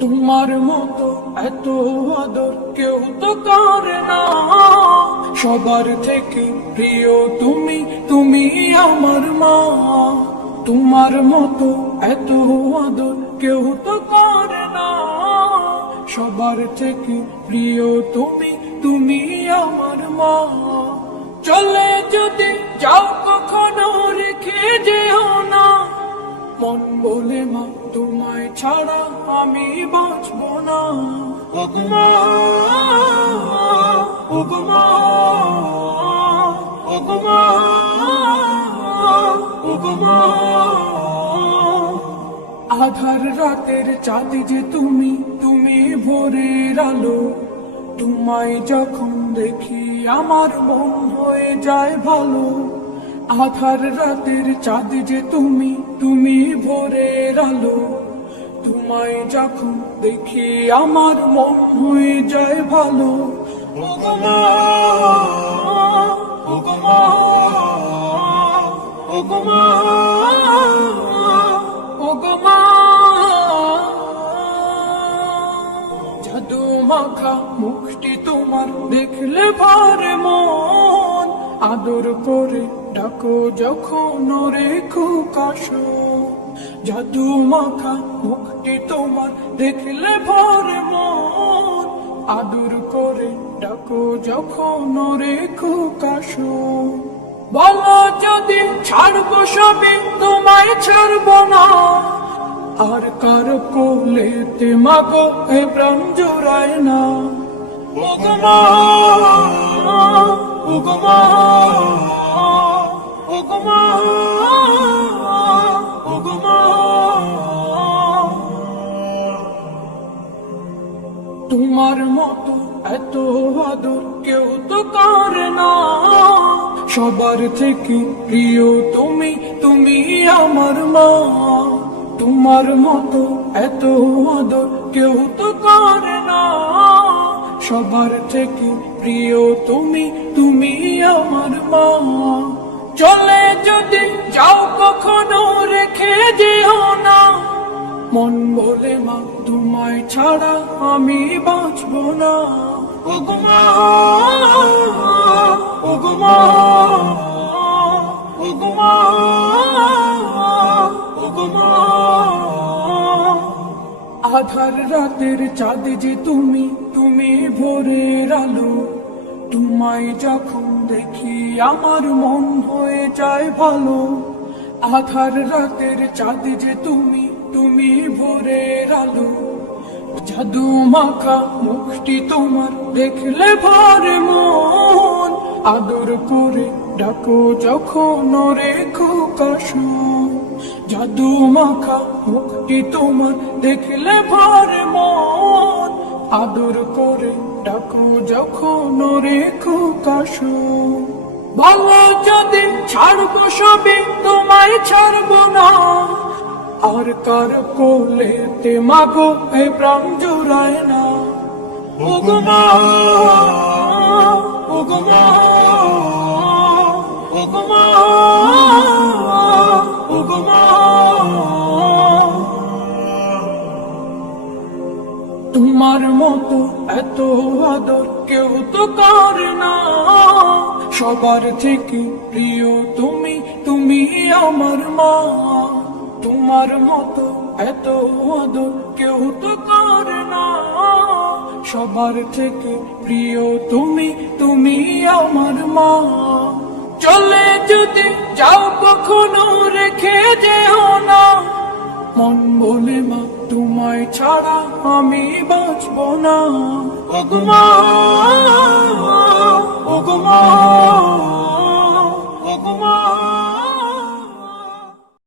তোমার মতো এত আদর কেউ তো করে না। সবার থেকে প্রিয় তুমি, তুমি আমার মা। তোমার মতো এত আদর কেউ তো করে না। সবার থেকে প্রিয় তুমি, তুমি আমার মা। চলে যদি যাও কখনো রেখে যেও না। মন বলে মা তোমায় ছাড়া আমি বাঁচব না। ওগো মা, ওগো মা, ওগো মা, ওগো মা। আধার রাতের চাঁদ যে তুমি, তুমি ভোরের আলো। তোমায় যখন দেখি আমার মন হয়ে যায় ভালো। আধার রাতের চাঁদ যে তুমি, তুমি ভোরের আলো। তোমায় যখন দেখি আমার মন হয়ে যায় ভালো। ওগো মা, ওগো মা, ওগো মা, ওগো মা। জাদু মাখা মুখটি তোমার দেখলে ভরে মন। আদর করে ডাকো যখন রেখো কাশো। জাদু মাখা মুখটি তোমার দেখলে ভরে মন। আদর করে ডাকো যখন রেখো কাশো। বলো যদি ছাড়বো সবে তোমায় ছাড়বো না। আর কার কোলেতে মাগো এ প্রাণ জোড়ায় না। ওগো মা, ওগো মা, ওগো মা, ওগো মা। তোমার মতো এত আদর কেউ তো করে না। সবার থেকে প্রিয় তুমি, তুমি আমার মা। তোমার মতো এত আদর কেউ তো করে না। সবার থেকে প্রিয় তুমি, তুমি আমার মা। চলে যদি যাও কখনো রেখে যেও না। মন বলে মা তোমায় ছাড়া আমি বাঁচব না। ওগো মা, ওগো মা, ওগো মা, ওগো মা। আধার রাতের চাঁদ যে তুমি, তুমি ভোরের আলো। তোমায় যখন দেখি আমার মন হয়ে যায় ভালো। আধার রাতের চাঁদ যে তুমি, তুমি ভোরের আলো। জাদু মাখা মুখটি তোমার দেখলে ভরে মন। আদর করে ডাকো যখন রেখো কাশো। জাদু মাখা মুখটি তোমার দেখলে ভরে মন। আদর করে ডাকো যখন রেখো কাশো। বলো যদি ছাড়বো সবে তোমায় ছাড়বো না। আর কার কোলেতে মাগো এ প্রাণ জোড়ায় না। ওগো মা, ওগো মা, ওগো মা, ওগো মা। তোমার মতো এত আদর কেউ তো করে না। সবার থেকে প্রিয় তুমি, তুমি আমার মা। তোমার মতো এত আদর কেউ তো করে না। সবার থেকে প্রিয় তুমি, তুমি আমার মা। চলে যদি যাও কখনো রেখে যেও না। মন বলে মা তোমায় ছাড়া আমি বাঁচব না। ওগো মা।